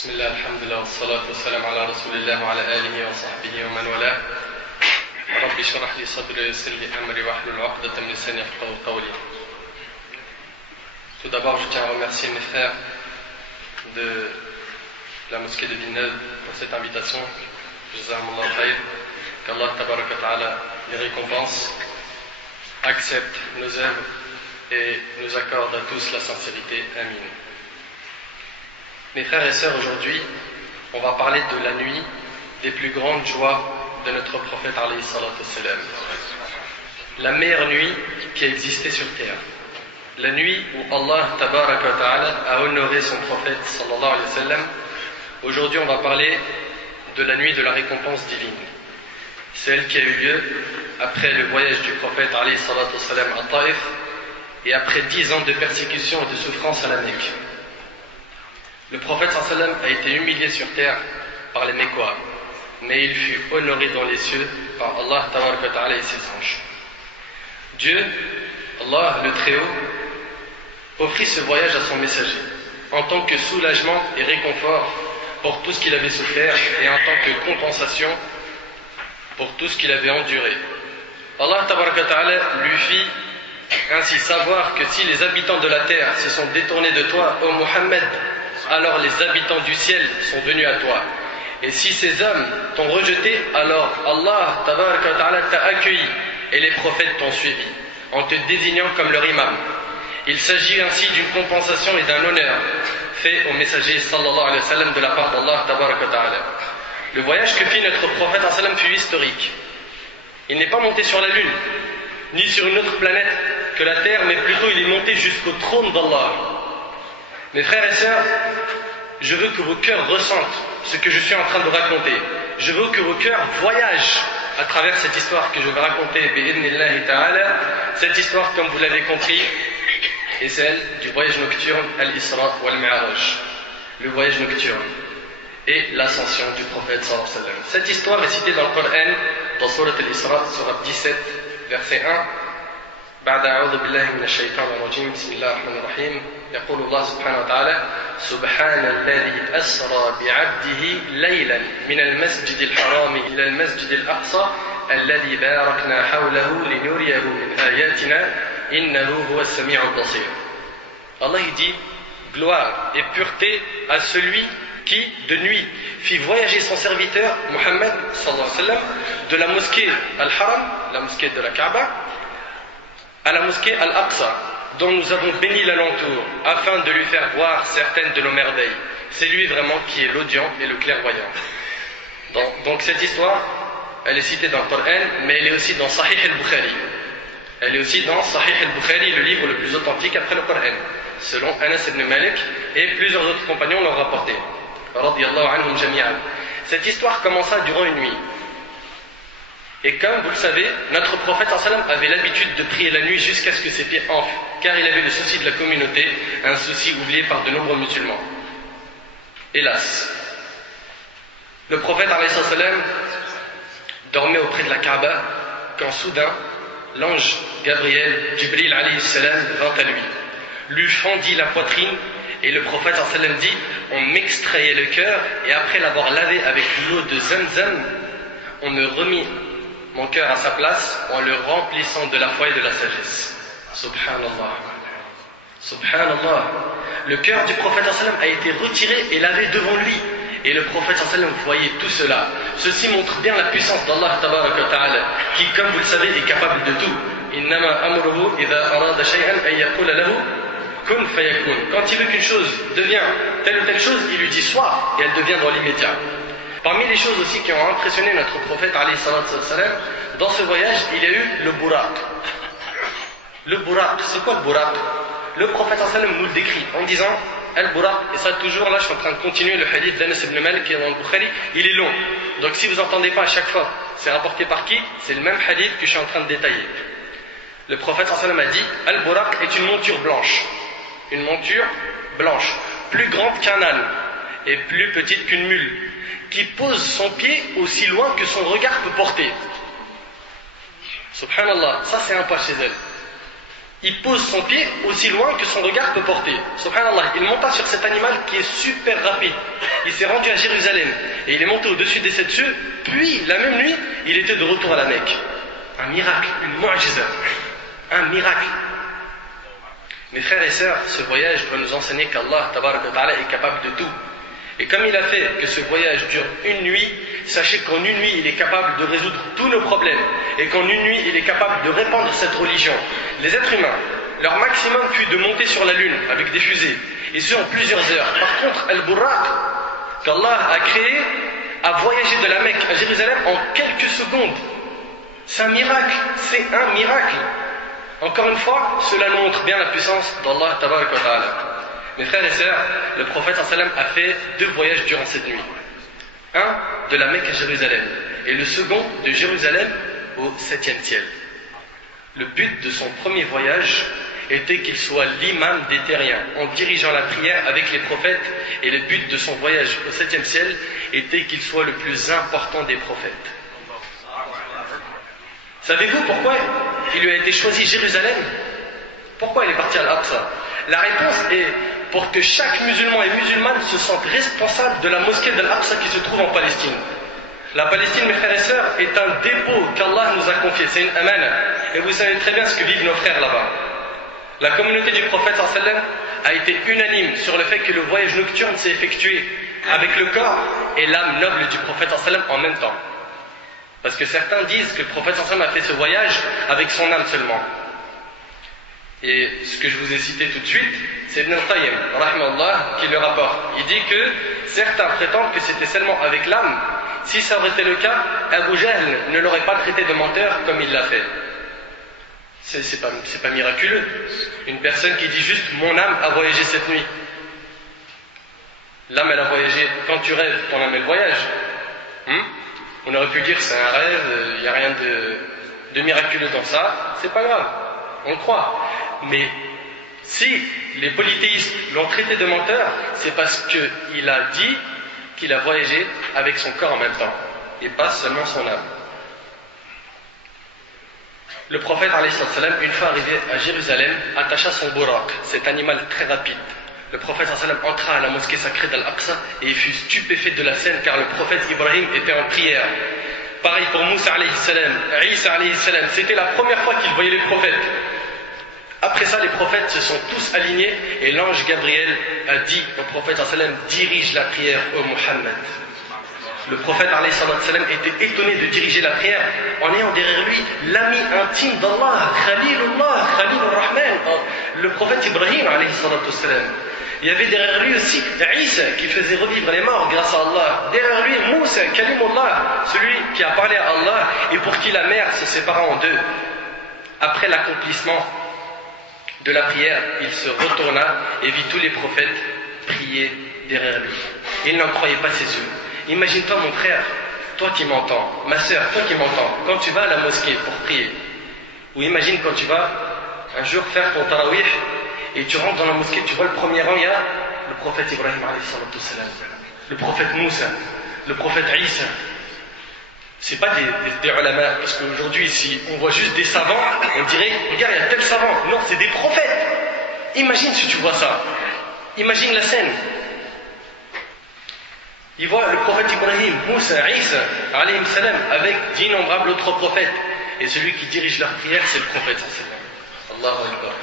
بسم الله الحمد لله والصلاة والسلام على رسول الله وعلى آله وصحبه ومن والاه. رب اشرح لي صدري ويسر لي أمري واحلل عقدة من لساني يفقهوا قولي. Tout d'abord, je tiens à remercier mes frères de la mosquée de Villeneuve pour cette invitation. Jazakumullah khair. Qu'Allah tabaraka ta'ala les récompense, accepte nos œuvres et nous accorde à tous la sincérité. Amin. Mes frères et sœurs, aujourd'hui, on va parler de la nuit des plus grandes joies de notre prophète alayhi salatu wassalam. La meilleure nuit qui a existé sur terre. La nuit où Allah tabaraka wa ta'ala a honoré son prophète sallallahu alayhi wa sallam. Aujourd'hui, on va parler de la nuit de la récompense divine. Celle qui a eu lieu après le voyage du prophète alayhi salatu wassalam à Taïf et après 10 ans de persécution et de souffrance à la Mecque. Le prophète sallallahu alayhi wa sallam a été humilié sur terre par les Mécois, mais il fut honoré dans les cieux par Allah tabaraka wa ta'ala et ses anges. Dieu, Allah le Très-Haut, offrit ce voyage à son messager en tant que soulagement et réconfort pour tout ce qu'il avait souffert et en tant que compensation pour tout ce qu'il avait enduré. Allah tabaraka wa ta'ala lui fit ainsi savoir que si les habitants de la terre se sont détournés de toi, ô Muhammad, alors les habitants du ciel sont venus à toi. Et si ces hommes t'ont rejeté, alors Allah tabaraka wa ta'ala t'a accueilli et les prophètes t'ont suivi en te désignant comme leur imam. Il s'agit ainsi d'une compensation et d'un honneur fait au messager sallallahu alayhi wa sallam de la part d'Allah tabaraka wa ta'ala. Le voyage que fit notre prophète sallallahu alayhi wa sallam fut historique. Il n'est pas monté sur la lune ni sur une autre planète que la terre, mais plutôt il est monté jusqu'au trône d'Allah. Mes frères et sœurs, je veux que vos cœurs ressentent ce que je suis en train de raconter. Je veux que vos cœurs voyagent à travers cette histoire que je vais raconter, bi'idhnillahi ta'ala. Cette histoire, comme vous l'avez compris, est celle du voyage nocturne, al-Isra wal-Mi'raj, le voyage nocturne et l'ascension du prophète sallallahu alayhi wa sallam. Cette histoire est citée dans le Coran, dans Surat al-Isra, Surat 17, verset 1. بعد أعوذ بالله من الشيطان الرجيم بسم الله الرحمن الرحيم يقول الله سبحانه وتعالى سبحان الذي أسرى بعبده ليلا من المسجد الحرام إلى المسجد الأقصى الذي باركنا حوله لنريه من آياتنا إنه هو السميع البصير. Allah dit gloire et pureté à celui qui de nuit fit voyager son serviteur Muhammad sallallahu alayhi wa sallam de la mosquée Al-Haram, la mosquée de la Kaaba, à la mosquée Al-Aqsa, dont nous avons béni l'alentour, afin de lui faire voir certaines de nos merveilles. C'est lui vraiment qui est l'audient et le clairvoyant. Donc cette histoire, elle est citée dans le Coran, mais elle est aussi dans Sahih al-Bukhari. Elle est aussi dans Sahih al-Bukhari, le livre le plus authentique après le Coran, selon Anas ibn Malik, et plusieurs autres compagnons l'ont rapporté. Radiyallahu anhum jami'an. Cette histoire commença durant une nuit. Et comme vous le savez, notre prophète sallallahu alayhi wa sallam avait l'habitude de prier la nuit jusqu'à ce que ses pieds enflent, car il avait le souci de la communauté, un souci oublié par de nombreux musulmans. Hélas, le prophète sallallahu alayhi wa sallam dormait auprès de la Kaaba quand soudain l'ange Gabriel, Jibril alayhi salam, vint à lui fendit la poitrine et le prophète sallallahu alayhi wa sallam dit: on m'extrayait le cœur et après l'avoir lavé avec l'eau de Zamzam, on me remit mon cœur à sa place en le remplissant de la foi et de la sagesse. Subhanallah. Subhanallah. Le cœur du prophète sallallahu alayhi wa sallam a été retiré et lavé devant lui. Et le prophète sallallahu alayhi wa sallam voyait tout cela. Ceci montre bien la puissance d'Allah tabaraka wa ta'ala, qui, comme vous le savez, est capable de tout. Innama amruhu idha arada shay'an an yaqula lahu kun fayakun. Quand il veut qu'une chose devienne telle ou telle chose, il lui dit soit, et elle devient dans l'immédiat. Parmi les choses aussi qui ont impressionné notre prophète alayhi salatu wassalam, dans ce voyage, il y a eu le buraq. Le buraq, c'est quoi le buraq? Le prophète sallallahu alayhi wa sallam nous le décrit en disant al-buraq, et ça toujours là je suis en train de continuer le hadith d'Anas ibn Malik qui est dans le Bukhari, il est long. Donc si vous n'entendez pas à chaque fois, c'est rapporté par qui? C'est le même hadith que je suis en train de détailler. Le prophète sallallahu alayhi wa sallam a dit al-buraq est une monture blanche. Une monture blanche, plus grande qu'un âne et plus petite qu'une mule, qui pose son pied aussi loin que son regard peut porter. Subhanallah, ça c'est un pas chez elle. il pose son pied aussi loin que son regard peut porter. Subhanallah, il monta sur cet animal qui est super rapide. Il s'est rendu à Jérusalem et il est monté au-dessus des 7 cieux, puis la même nuit, il était de retour à la Mecque. Un miracle, une mu'jiza, un miracle. Mes frères et sœurs, ce voyage doit nous enseigner qu'Allah tabaraka wa ta'ala est capable de tout. Et comme il a fait que ce voyage dure une nuit, sachez qu'en une nuit, il est capable de résoudre tous nos problèmes. Et qu'en une nuit, il est capable de répandre cette religion. Les êtres humains, leur maximum fut de monter sur la lune avec des fusées. Et ce en plusieurs heures. Par contre, Al-Buraq, qu'Allah a créé, a voyagé de la Mecque à Jérusalem en quelques secondes. C'est un miracle, c'est un miracle. Encore une fois, cela montre bien la puissance d'Allah tabaraka wa ta'ala. Mes frères et sœurs, le prophète sallam a fait 2 voyages durant cette nuit. Un de la Mecque à Jérusalem et le second de Jérusalem au 7e ciel. Le but de son premier voyage était qu'il soit l'imam des terriens en dirigeant la prière avec les prophètes, et le but de son voyage au 7e ciel était qu'il soit le plus important des prophètes. Savez-vous pourquoi il lui a été choisi Jérusalem? Pourquoi il est parti à Al-Aqsa? La réponse est pour que chaque musulman et musulmane se sente responsable de la mosquée d'Al-Aqsa qui se trouve en Palestine. La Palestine, mes frères et sœurs, est un dépôt qu'Allah nous a confié, c'est une amana. Et vous savez très bien ce que vivent nos frères là-bas. La communauté du prophète sallam a été unanime sur le fait que le voyage nocturne s'est effectué avec le corps et l'âme noble du prophète sallam en même temps. Parce que certains disent que le prophète sallam a fait ce voyage avec son âme seulement. Et ce que je vous ai cité tout de suite, c'est Ibn al-Qayyim, rahimahullah, qui le rapporte. Il dit que certains prétendent que c'était seulement avec l'âme. Si ça aurait été le cas, Abu Jahl ne l'aurait pas traité de menteur comme il l'a fait. C'est pas miraculeux. Une personne qui dit juste mon âme a voyagé cette nuit. L'âme elle a voyagé. Quand tu rêves, ton âme elle voyage. On aurait pu dire c'est un rêve, il n'y a rien de miraculeux dans ça. C'est pas grave, on le croit. Mais si les polythéistes l'ont traité de menteur, c'est parce qu'il a dit qu'il a voyagé avec son corps en même temps, et pas seulement son âme. Le prophète, une fois arrivé à Jérusalem, attacha son buraq, cet animal très rapide. Le prophète entra à la mosquée sacrée d'Al-Aqsa et il fut stupéfait de la scène car le prophète Ibrahim était en prière. Pareil pour Moussa alayhi salam, Isa alayhi salam, c'était la première fois qu'il voyait les prophètes. Après ça, les prophètes se sont tous alignés et l'ange Gabriel a dit au prophète dirige la prière au Muhammad. Le prophète était étonné de diriger la prière en ayant derrière lui l'ami intime d'Allah, Khalilullah, Khalilur Rahman, le prophète Ibrahim alayhi salatu wassalam. Il y avait derrière lui aussi Isa qui faisait revivre les morts grâce à Allah. Derrière lui Moussa, Kalimullah, celui qui a parlé à Allah et pour qui la mer se sépara en deux. Après l'accomplissement de la prière, il se retourna et vit tous les prophètes prier derrière lui. Il n'en croyait pas ses yeux. Imagine-toi mon frère, toi qui m'entends, ma sœur, toi qui m'entends, quand tu vas à la mosquée pour prier, ou imagine quand tu vas un jour faire ton tarawih et tu rentres dans la mosquée, tu vois le premier rang, il y a le prophète Ibrahim alayhi salatu wassalam, le prophète Moussa, le prophète Isa. C'est pas des ulama, parce qu'aujourd'hui ici on voit juste des savants, on dirait regarde il y a tel savant, non c'est des prophètes. Imagine si tu vois ça, imagine la scène. Il voit le prophète Ibrahim, Moussa, Isa alayhi salam avec d'innombrables autres prophètes, et celui qui dirige leur prière c'est le prophète sallallahu alayhi wa sallam.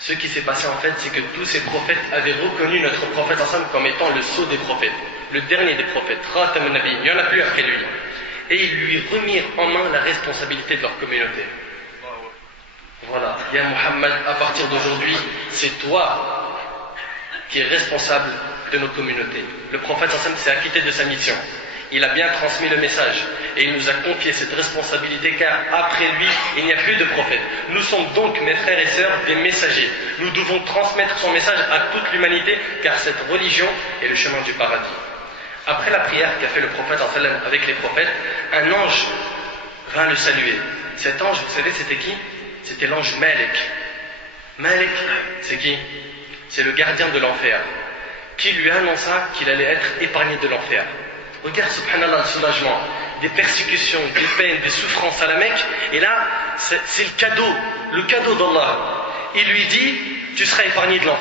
Ce qui s'est passé en fait, c'est que tous ces prophètes avaient reconnu notre prophète ensemble comme étant le sceau des prophètes, le dernier des prophètes, Khatam al-Nabi, il n'y en a plus après lui. Et ils lui remirent en main la responsabilité de leur communauté. Voilà, Ya Muhammad, à partir d'aujourd'hui, c'est toi qui es responsable de nos communautés. Le prophète s'est acquitté de sa mission. Il a bien transmis le message et il nous a confié cette responsabilité car après lui, il n'y a plus de prophète. Nous sommes donc, mes frères et sœurs, des messagers. Nous devons transmettre son message à toute l'humanité car cette religion est le chemin du paradis. Après la prière qu'a fait le prophète avec les prophètes, un ange vint le saluer. Cet ange, vous savez, c'était qui? C'était l'ange Malik. Malik, c'est qui? C'est le gardien de l'enfer, qui lui annonça qu'il allait être épargné de l'enfer. Regarde, subhanallah, le soulagement. des persécutions, des peines, des souffrances à la Mecque, et là, c'est le cadeau d'Allah. Il lui dit, tu seras épargné de l'enfer.